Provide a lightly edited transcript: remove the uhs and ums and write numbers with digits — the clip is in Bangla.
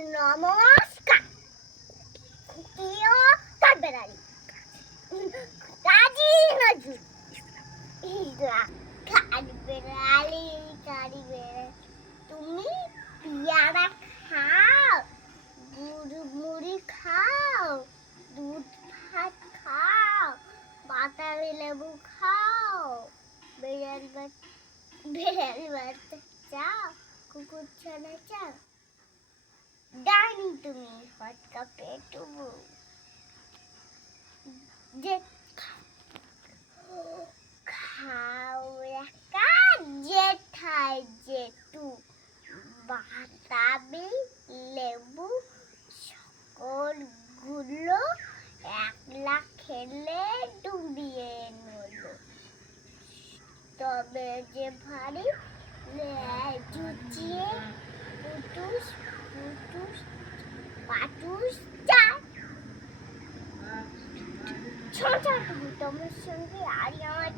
নমস্কার। প্রিয় কাঠবেড়ালি কাজী নজরুল ইসলাম। কাঠবেড়ালি তুমি পেয়ারা খাও, গুড় মুড়ি খাও, দুধ ভাত খাও, বাতাবি লেবু খাও, বিড়াল বাচ্চা চাও, কুকুর ছানা চাও, ডাইনি তুমি হটকা পেটুবু যে খাও একা জেঠাই জেঠু বাতাবি লেবু সকলগুলো একলা খেলে ডুবিয়ে নলো। তবে যে ভারী জুচিয়ে পুটুস পুটুস পাটুস চায়। ছোট তোমার সঙ্গে আর আমার